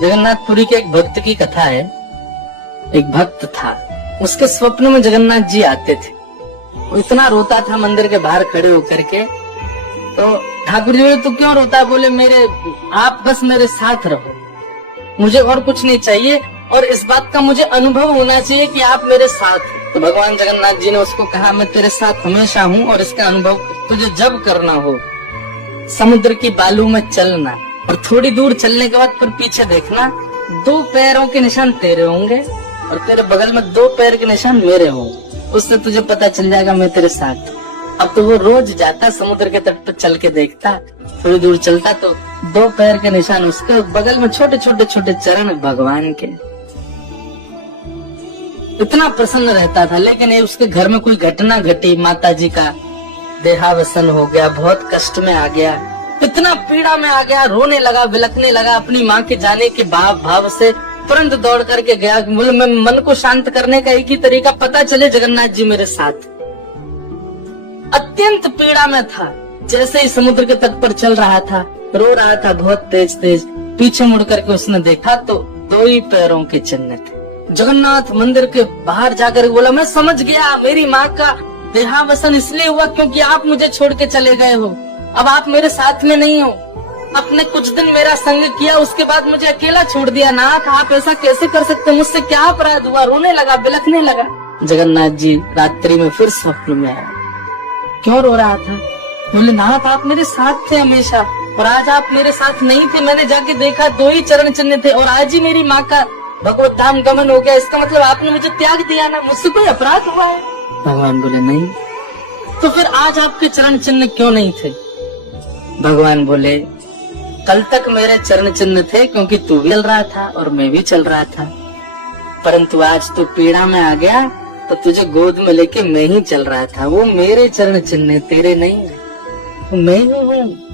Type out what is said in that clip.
जगन्नाथपुरी के एक भक्त की कथा है। एक भक्त था, उसके स्वप्न में जगन्नाथ जी आते थे। वो इतना रोता था मंदिर के बाहर खड़े होकर के। तो ठाकुर जी बोले, तू क्यों रोता? बोले, मेरे आप बस मेरे साथ रहो, मुझे और कुछ नहीं चाहिए, और इस बात का मुझे अनुभव होना चाहिए कि आप मेरे साथ हैं। तो भगवान जगन्नाथ जी ने उसको कहा, मैं तेरे साथ हमेशा हूँ, और इसका अनुभव तुझे जब करना हो समुद्र की बालू में चलना, और थोड़ी दूर चलने के बाद फिर पीछे देखना, 2 पैरों के निशान तेरे होंगे और तेरे बगल में 2 पैर के निशान मेरे होंगे। उससे तुझे पता चल जाएगा मैं तेरे साथ। अब तो वो रोज जाता, समुद्र के तट पर चल के देखता, थोड़ी दूर चलता तो 2 पैर के निशान उसके, बगल में छोटे छोटे छोटे चरण भगवान के। इतना प्रसन्न रहता था। लेकिन ये उसके घर में कोई घटना घटी, माता जी का देहावसन हो गया, बहुत कष्ट में आ गया, इतना पीड़ा में आ गया, रोने लगा, बिलखने लगा अपनी माँ के जाने के भाव से। तुरंत दौड़ करके गया, मैं मन को शांत करने का एक ही तरीका, पता चले जगन्नाथ जी मेरे साथ। अत्यंत पीड़ा में था, जैसे ही समुद्र के तट पर चल रहा था, रो रहा था बहुत तेज तेज। पीछे मुड़ करके उसने देखा तो 2 ही पैरों के चिन्ह थे। जगन्नाथ मंदिर के बाहर जाकर बोला, मैं समझ गया, मेरी माँ का देहावसन इसलिए हुआ क्योंकि आप मुझे छोड़ के चले गए हो। अब आप मेरे साथ में नहीं हो। आपने कुछ दिन मेरा संग किया, उसके बाद मुझे अकेला छोड़ दिया। नाथ, आप ऐसा कैसे कर सकते? मुझसे क्या अपराध हुआ? रोने लगा, बिलखने लगा। जगन्नाथ जी रात्रि में फिर स्वप्न में आए। क्यों रो रहा था? बोले, नाथ, आप मेरे साथ थे हमेशा, और आज आप मेरे साथ नहीं थे। मैंने जाके देखा 2 ही चरण चिन्ह थे, और आज ही मेरी माँ का भगवत धाम गमन हो गया। इसका मतलब आपने मुझे त्याग दिया ना? मुझसे कोई अपराध हुआ है? भगवान बोले, नहीं। तो फिर आज आपके चरण चिन्ह क्यों नहीं थे? भगवान बोले, कल तक मेरे चरण चिन्ह थे क्योंकि तू भी चल रहा था और मैं भी चल रहा था, परंतु आज तू पीड़ा में आ गया तो तुझे गोद में लेके मैं ही चल रहा था। वो मेरे चरण चिन्ह, तेरे नहीं। मैं ही हूँ।